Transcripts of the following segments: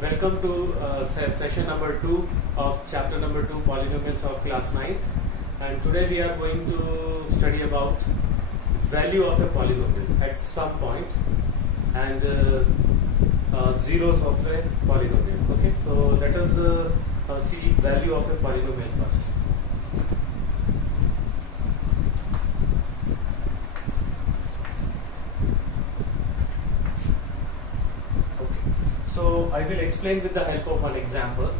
Welcome to session number 2 of chapter number 2 Polynomials of class 9th, and today we are going to study about value of a polynomial at some point and zeros of a polynomial. Okay, so let us see value of a polynomial first. So I will explain with the help of one example.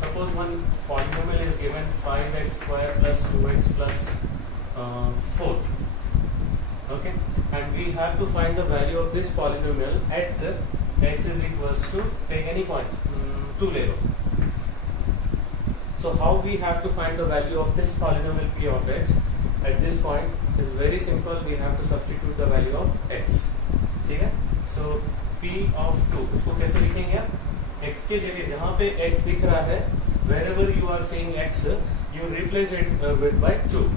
Suppose one polynomial is given 5x square plus 2x plus 4. Okay, and we have to find the value of this polynomial at x is equals to, take any point, 2 level. So how we have to find the value of this polynomial p of x at this point is very simple. We have to substitute the value of x. ठीक है? So p of 2 उसको कैसे लिखेंगे आप? x के जगह जहाँ पे x दिख रहा है, wherever you are seeing x, you replace it with by 2.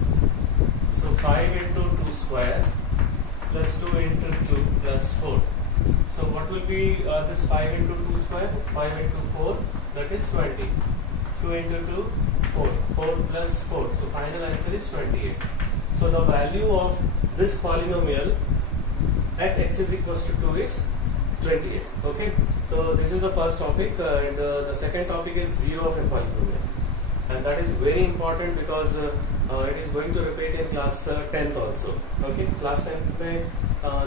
So 5 into 2 square plus 2 into 2 plus 4. So what will be this 5 into 2 square? 5 into 4, that is 20. 2 into 2, 4. 4 plus 4. So final answer is 28. So the value of this polynomial at x is equals to 2 is 28. Okay, so this is the first topic, and the second topic is zero of a polynomial, and that is very important because it is going to repeat in class 10th also. Okay, class 10th में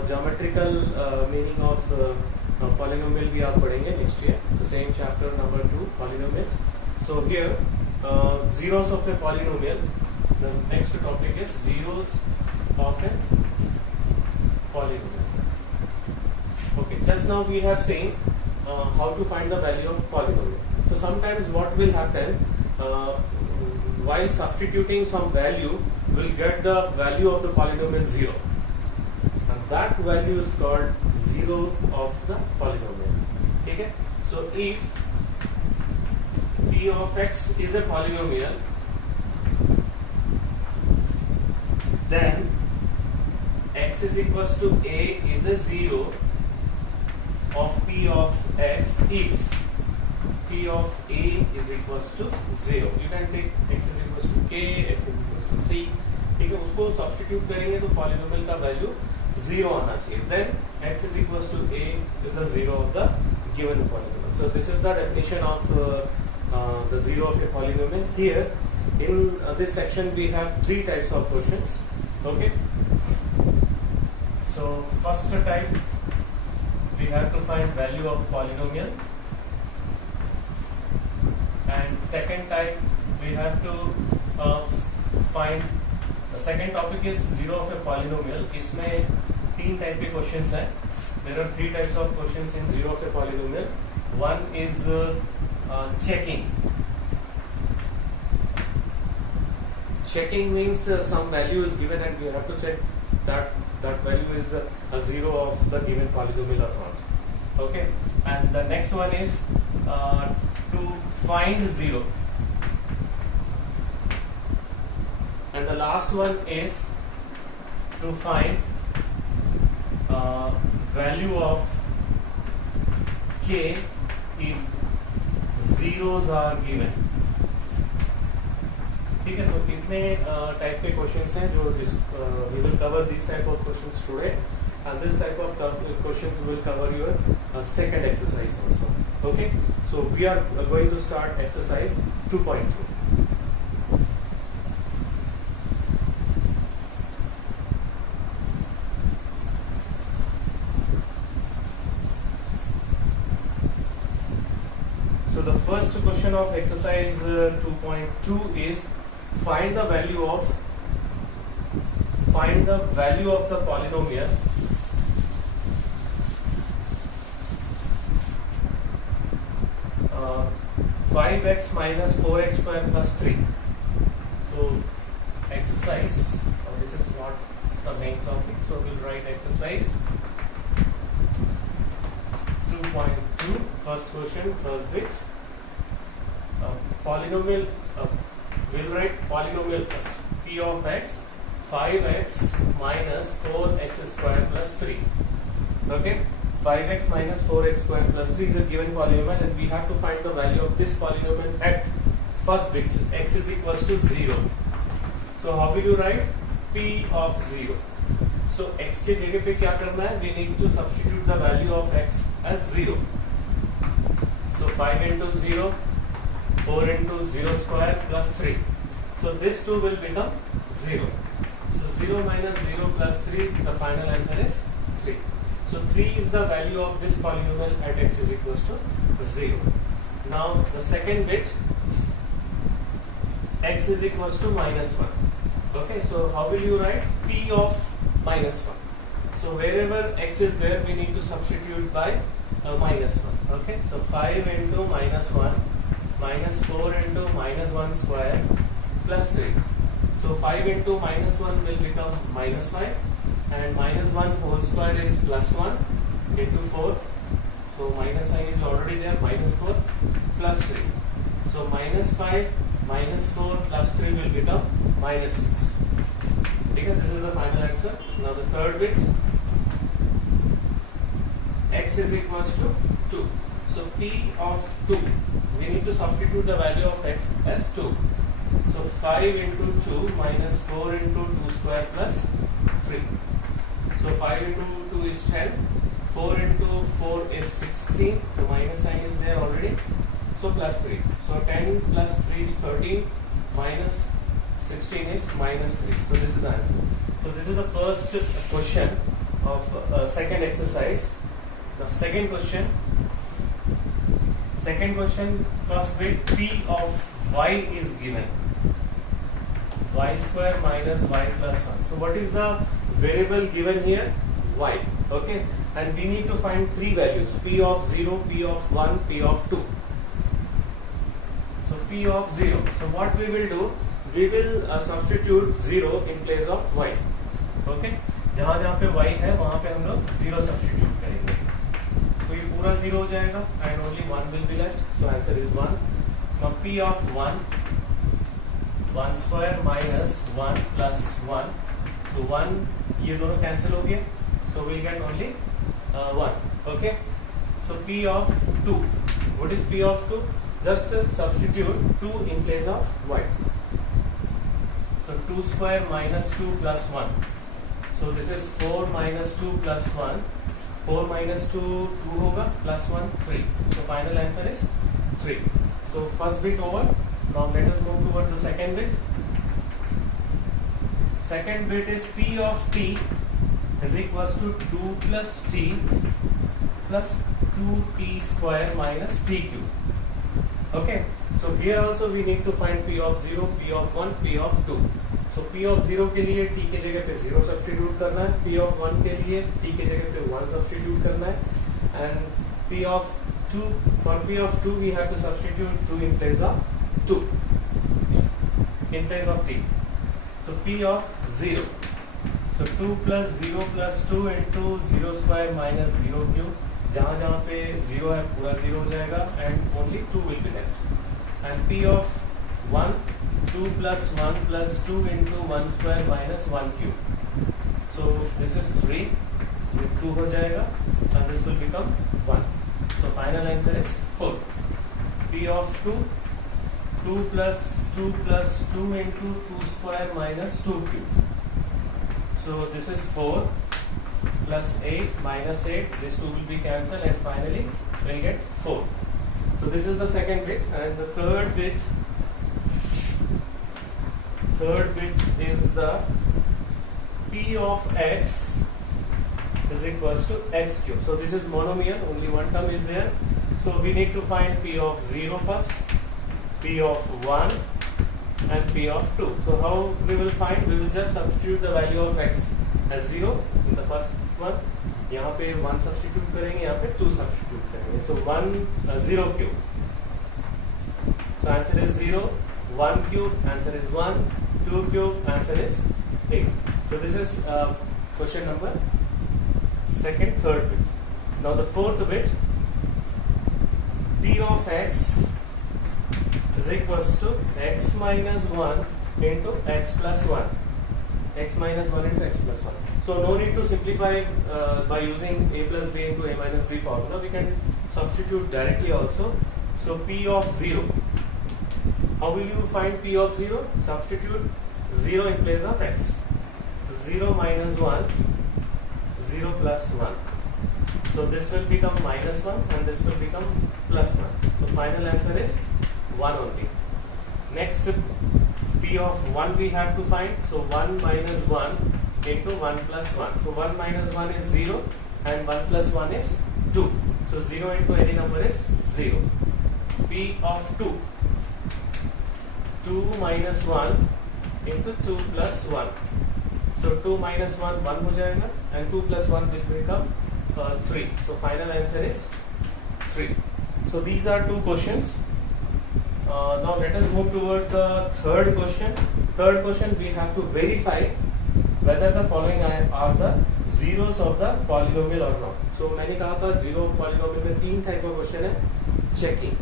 geometrical meaning of polynomial भी आप पढ़ेंगे next year, the same chapter number 2 polynomials. So here zeros of a polynomial, the next topic is zeros of a polynomial. Okay, just now we have seen how to find the value of polynomial. So sometimes what will happen, while substituting some value, we'll get the value of the polynomial 0, and that value is called zero of the polynomial. Okay, so if p of x is a polynomial, then x is equals to a is a zero of p of x if p of a is equals to 0. You can take x is equals to k, x is equals to c. ठीक है, उसको substitute करेंगे तो polynomial का value 0 आना चाहिए. Then x is equals to a is the zero of the given polynomial. So this is the definition of the zero of a polynomial. Here in this section we have 3 types of questions. Okay, so first type, we have to find value of polynomial, and second type we have to find, the second topic is zero of a polynomial. इसमें 3 type के questions हैं. There are 3 types of questions in zero of a polynomial. One is checking. Checking means some value is given and you have to check that value is a zero of the given polynomial or not. Okay, and the next one is to find 0, and the last one is to find value of k if zeros are given. ठीक है, तो इतने type के questions हैं जो we will cover these type of questions today, and this type of questions will cover your second exercise also. Okay, so we are going to start exercise 2.2. So the first question of exercise 2.2 is find the value of the polynomial uh, 5x minus 4x square plus 3. So exercise, this is not the main topic, so we'll write exercise 2.2. First question, first bit. Polynomial, we'll write polynomial first. P of x, 5x minus 4x square plus 3. Okay, 5x minus 4x square plus 3 is a given polynomial, and we have to find the value of this polynomial at first bit. X is equals to 0. So how will you write p of 0? So x के जगह पे क्या करना है? We need to substitute the value of x as 0. So 5 into 0, 4 into 0 square plus 3. So this 2 will become 0. So 0 minus 0 plus 3, the final answer is 3. So 3 is the value of this polynomial at x is equals to 0. Now the second bit, x is equals to minus 1. Okay, so how will you write p of minus 1? So wherever x is there, we need to substitute by minus 1. Okay, so 5 into minus 1 minus 4 into minus 1 square plus 3. So 5 into minus 1 will become minus 5, and minus 1 whole square is plus 1 into 4. So minus sign is already there, minus 4 plus 3. So minus 5 minus 4 plus 3 will become minus 6. Okay, this is the final answer. Now the third bit, x is equals to 2. So p of 2, we need to substitute the value of x as 2. So 5 into 2 minus 4 into 2 square plus 3. So 5 into 2 is 10, 4 into 4 is 16, so minus sign is there already, so plus 3. So 10 plus 3 is 13, minus 16 is minus 3. So this is the answer. So this is the first question of second exercise. The second question, first bit, p of y is given. Y square minus y plus 1. So what is the variable given here? Y. Okay, and we need to find three values, p of 0, p of 1, p of 2. So p of 0. So what we will do, we will substitute 0 in place of y. Okay, जहाँ जहाँ पे y है वहाँ पे हम लोग 0 substitute करेंगे. So ये पूरा 0 हो जाएगा and only 1 will be left. So answer is 1. Now p of 1, 1 square minus 1 plus 1. So 1, ये दोनों cancel हो गए. So we'll get only 1. Okay. So p of 2. What is p of 2? Just substitute 2 in place of y. So 2 square minus 2 plus 1. So this is 4 minus 2 plus 1. 4 minus 2, 2 होगा, plus 1, 3. So final answer is 3. So first bit over. Now let us move towards the second bit. Second bit is p of t is equals to 2 plus t plus 2t square minus t cube. Okay, so here also we need to find p of 0, p of 1, p of 2. So p of 0 के लिए t के जगह पे 0 substitute करना है, p of 1 के लिए t के जगह पे 1 सब्स्टिट्यूट करना है, and p of 2, for p of 2 we have to substitute 2 in place of 2 in place of t. So p of 0. So 2 plus 0 plus 2 into 0 square minus 0 cube. जहाँ जहाँ पे 0 है पूरा 0 हो जाएगा and only 2 will be left. And p of 1, 2 plus 1 plus 2 into 1 square minus 1 cube. So this is 3. With 2 हो जाएगा and this will become 1. So final answer is 4. p of 2, 2 plus 2 plus 2 into 2 square minus 2 cube. So this is 4 plus 8 minus 8. This 2 will be cancelled and finally we'll get 4. So this is the second bit, and the third bit is the p of x is equals to x cube. So this is monomial, only one term is there. So we need to find p of 0 first, p of 1 and p of 2. So how we will find? We will just substitute the value of x as 0 in the first one. यहाँ पे 1 substitute करेंगे, यहाँ पे 2 substitute करेंगे. So 1 0 cube. So answer is 0. 1 cube, answer is 1. 2 cube, answer is 8. So this is question number third bit. Now the fourth bit, p of x is equals to x minus 1 into x plus 1. x minus 1 into x plus 1. So no need to simplify by using a plus b into a minus b formula. We can substitute directly also. So p of 0. How will you find p of 0? Substitute 0 in place of x. So 0 minus 1, 0 plus 1. So this will become minus 1 and this will become plus 1. So final answer is 1 only. Next, p of 1 we have to find. So 1 minus 1 into 1 plus 1. So 1 minus 1 is 0 and 1 plus 1 is 2. So 0 into any number is 0. P of 2. 2 minus 1 into 2 plus 1. So 2 minus 1 1 हो जाएगा and 2 plus 1 will become 3. So final answer is 3. So these are two questions. Now let us move towards the third question. Third question, we have to verify whether the following are the zeros of the polynomial or not. So मैंने कहा था zero polynomial में तीन type का question है. Checking,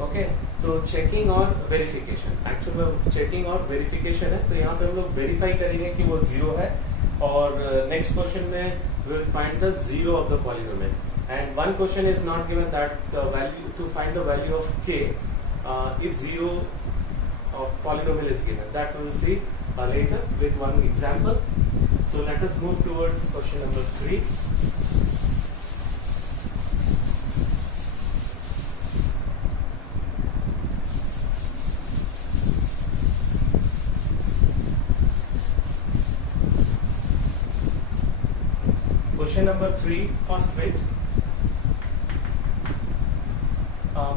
okay? तो checking और verification. Actually में checking और verification है. तो यहाँ पे हम लोग verify करेंगे कि वो zero है. और next question में we will find the zero of the polynomial. And one question is not given, that the value to find the value of k. If zero of polynomial is given, that we will see later with one example. So let us move towards question number 3. Question number 3, first bit.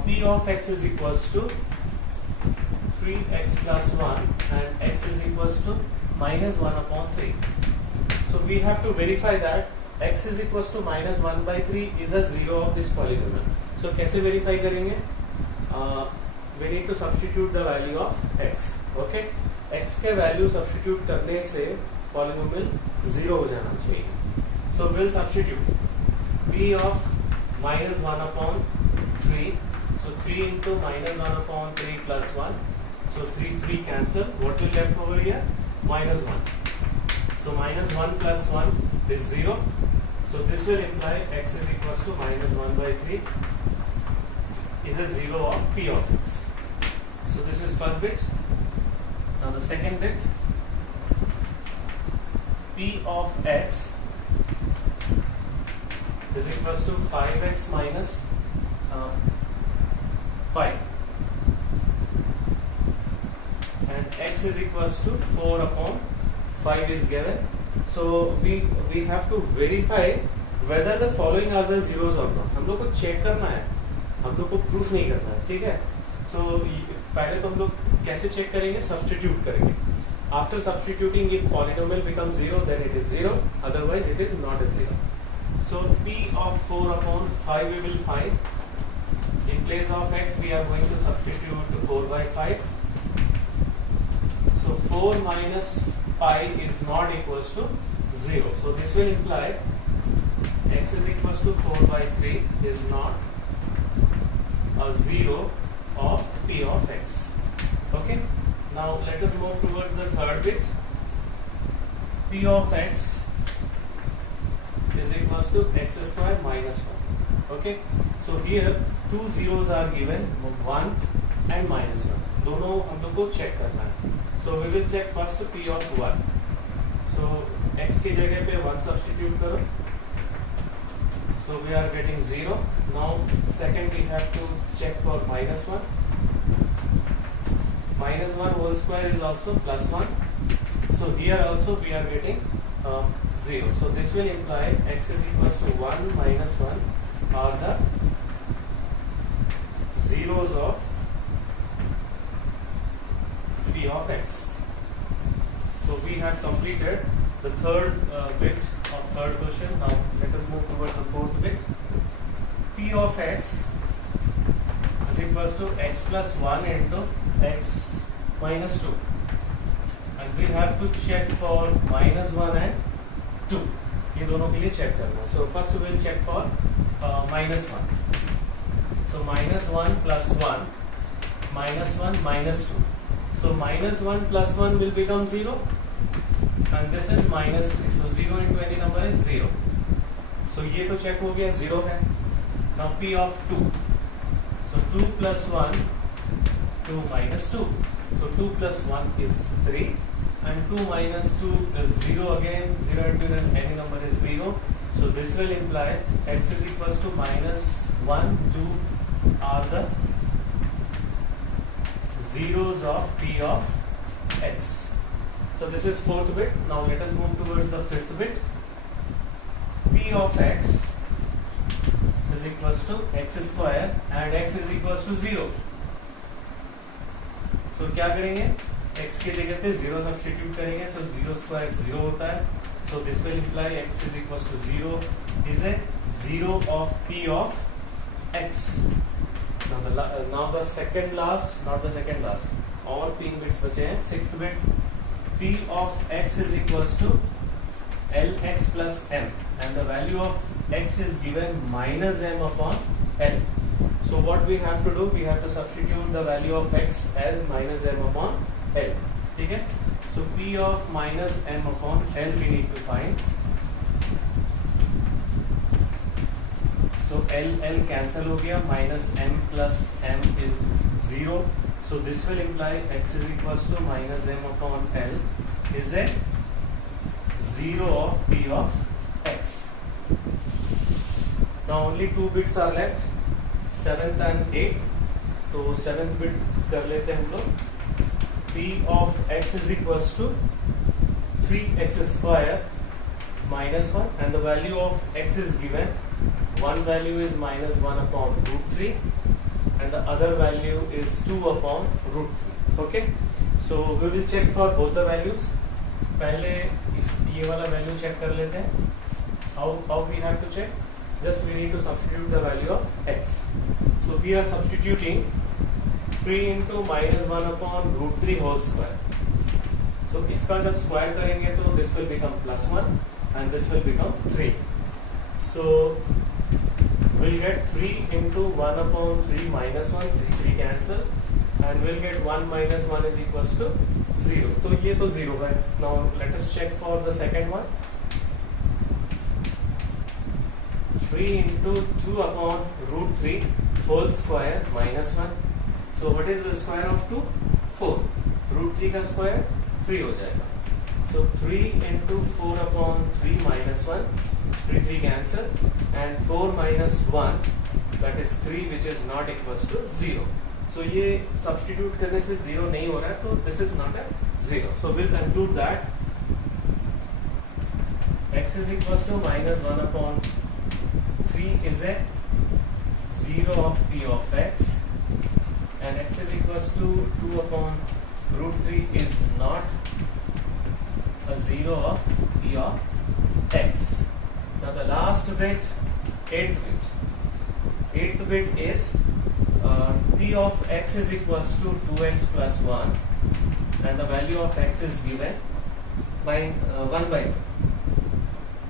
P of x is equals to 3x plus 1 and x is equals to minus 1 upon 3. So we have to verify that x is equals to minus 1 by 3 is a zero of this polynomial. So कैसे verify करेंगे? We need to substitute the value of x. Okay? x के value substitute करने से polynomial zero हो जाना चाहिए. So we'll substitute p of minus 1 upon 3. So 3 into minus 1 upon 3 plus 1. So 3 cancel. What will left over here? Minus 1. So minus 1 plus 1 is 0. So this will imply x is equals to minus 1 by 3 is a zero of p of x. So this is first bit. Now the second bit. P of x is equals to 5x minus 5 and x is equals to 4 upon 5 is given. So we have to verify whether the following are the zeros or not. हम लोग को check करना है, हम लोग को proof नहीं करना है, ठीक है? So पहले तो हम लोग कैसे चेक करेंगे? सब्स्टिट्यूट करेंगे. After substituting, if polynomial becomes 0, then it is 0, otherwise it is not a 0. So p of 4 upon 5 we will find. In place of x, we are going to substitute 4 by 5. So 4 minus pi is not equals to 0. So this will imply x is equals to 4 by 3 is not a zero of p of x. Okay. Now let us move towards the third bit. P of x is equals to x square minus 1. Okay. So here two zeros are given, 1 and minus 1. दोनों हम लोग को check करना है. So we will check first p of 1. So x की जगह पे 1 substitute करो. So we are getting 0. Now second we have to check for minus 1. Minus 1 whole square is also plus 1. So here also we are getting 0. So this will imply x is equals to 1 minus 1 are the zeros of p of x. So we have completed the third bit of third question. Now let us move towards the fourth bit. P of x is equals to x plus 1 into x minus 2. And we have to check for minus 1 and 2. ये दोनों के लिए check करना है. So first we will check for minus 1. So minus 1 plus 1, minus 1 minus 2. So minus 1 plus 1 will become 0 and this is -3. So 0 into any number is 0. So ये तो check हो गया 0 है. Now P of 2. So 2 plus 1, 2 minus 2. So 2 plus 1 is 3, and 2 minus 2 is 0 again. 0 into any number is 0. So this will imply x is equals to -1, 2 are the zeros of P of x. So this is fourth bit. Now let us move towards the fifth bit. P of x is equals to x square and x is equals to 0. So क्या करेंगे? x की जगह पे 0 substitute करेंगे. So 0 square 0 होता है. So this will imply x is equals to 0 is a 0 of P of x. Now the second last, not the second last. और 3 bits बचे हैं. Sixth bit. P of x is equals to Lx plus m, and the value of x is given minus m upon L. So what we have to do, we have to substitute the value of x as minus m upon L. ठीक है? So P of minus m upon L we need to find. So L cancel हो गया, minus m plus m is 0. So this will imply x is equals to minus m upon L is a 0 of P of x. Now only 2 bits are left, 7th and 8th. तो 7th bit कर लेते हैं हम लोग. P of x is equals to 3x square minus 1, and the value of x is given. One value is minus 1 upon root 3, and the other value is 2 upon root 3. Okay, so we will check for both the values. पहले ये वाला value check कर लेते हैं. How we have to check? Just we need to substitute the value of x. So we are substituting 3 into minus 1 upon root 3 whole square. So इसका जब square करेंगे तो this will become plus 1 and this will become 3. So we'll get 3 into 1 upon 3 minus 1, 3 cancel, and we'll get 1 minus 1 is equals to 0. तो ये तो 0 है. Now let us check for the second one. 3 into 2 upon root 3 whole square minus 1. So what is the square of 2? 4. Root 3 का square 3 हो जाएगा. So 3 into 4 upon 3 minus 1, 3 cancel, and 4 minus 1, that is 3, which is not equals to 0. So ये substitute करने से 0 नहीं हो रहा है, तो this is not a 0. So we'll conclude that x is equals to minus 1 upon 3 is a 0 of P of x, and x is equals to 2 upon root 3 is not a 0 of P of x. Now the last bit, 8th bit. 8th bit is P of x is equals to 2x plus 1, and the value of x is given by 1 by 2.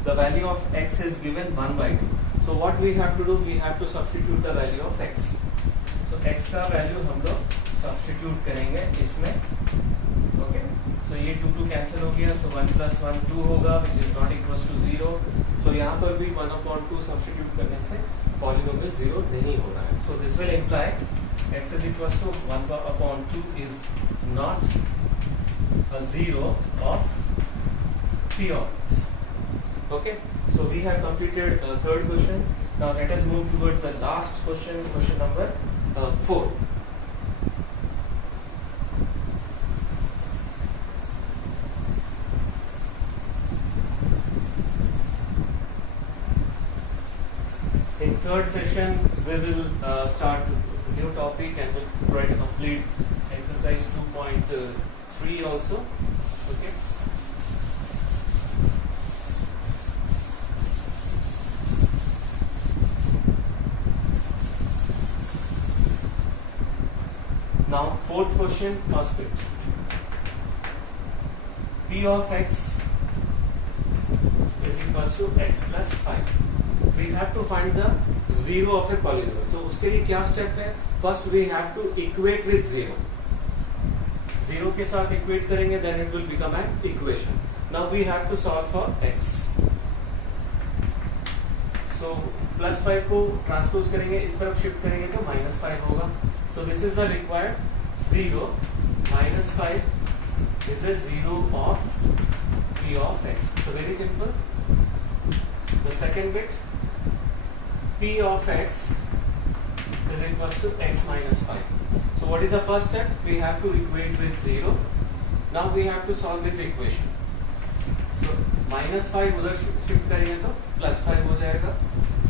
The value of x is given 1 by 2. So what we have to do, we have to substitute the value of x. So x का value हम लोग substitute करेंगे इसमें. Okay. So ये 2 cancel हो गया. So 1 plus 1 2 होगा, which is not equals to 0. So यहाँ पर भी 1 upon 2 substitute करने से polynomial 0 नहीं हो रहा है. So this will imply x is equals to 1 upon 2 is not a 0 of P of x. Okay, so we have completed third question. Now let us move towards the last question, question number 4. In third session, we will start a new topic and we'll try to complete exercise 2.3 also. Okay. Now, fourth question, first bit. P of x is equals to x plus 5. We have to find the zero of a polynomial. So उसके लिए क्या step है? First we have to equate with zero. Zero के साथ equate करेंगे, then it will become an equation. Now we have to solve for x. So +5 को transpose करेंगे, इस तरफ शिफ्ट करेंगे तो -5 होगा. So this is the required 0. -5 is a 0 of p of x. So very simple. The second bit, p of x is equals to x minus 5. So what is the first step? We have to equate with 0. Now we have to solve this equation. So -5 उधर shift करेंगे तो +5 हो जाएगा.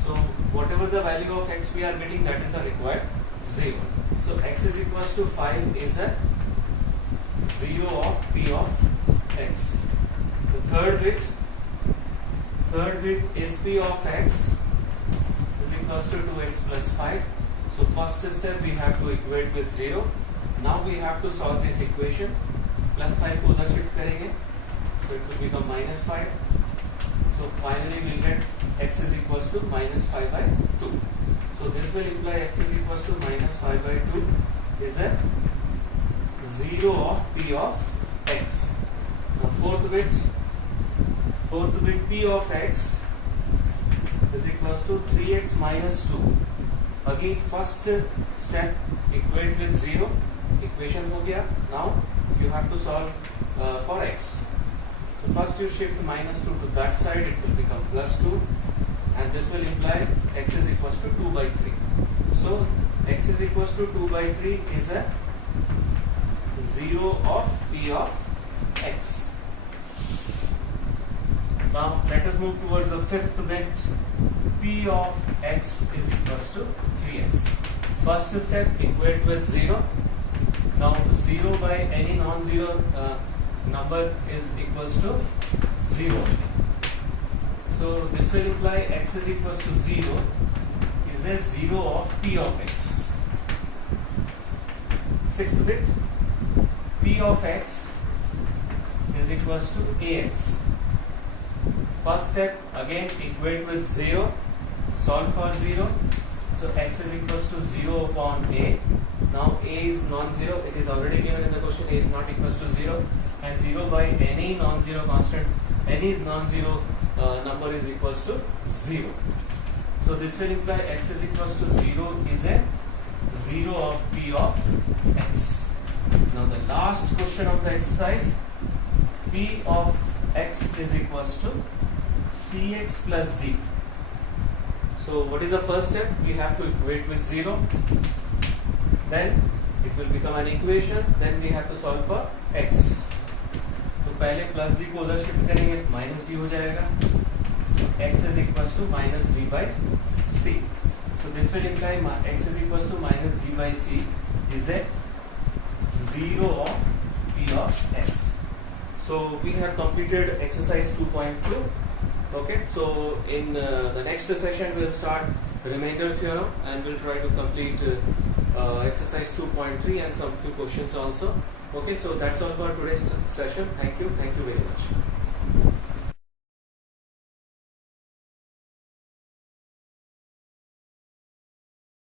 So whatever the value of x we are getting, that is the required 0. So x is equals to 5 is a 0 of p of x. The third bit is p of x is equals to 2x plus 5. So first step we have to equate with 0. Now we have to solve this equation. +5 को उधर shift करेंगे, so it will become -5. So finally we'll get x is equals to -5 by 2. So this will imply x is equals to -5 by 2 is a 0 of p of x. Now fourth bit p of x is equals to 3x minus 2. Again first step equate with 0. Equation हो गया. Now you have to solve for x. So first you shift -2 to that side, it will become +2, and this will imply x is equals to 2 by 3. So x is equals to 2 by 3 is a 0 of p of x. Now let us move towards the fifth bit. P of x is equals to 3x. First step, equate with 0. Now 0 by any non-zero number is equals to 0. So this will imply x is equals to 0 is a 0 of p of x. Sixth bit, p of x is equals to ax. First step, again equate with 0, solve for 0. So x is equals to 0 upon a. Now a is non-zero, it is already given in the question. A is not equals to 0, and 0 by any non-zero constant, any non-zero number is equals to 0. So this will imply x is equals to 0 is a 0 of p of x. Now the last question of the exercise, p of x is equals to cx plus d. So what is the first step? We have to equate with 0. Then it will become an equation. Then we have to solve for x. तो पहले plus D को उधर shift करेंगे, minus D हो जाएगा. So x is equals to minus d by c. So this will imply x is equals to minus d by c is a 0 of p of x. So we have completed exercise 2.2. Okay. So in the next session we'll start the remainder theorem, and we'll try to complete exercise 2.3 and some few questions also. Okay, so that's all for today's session. Thank you very much.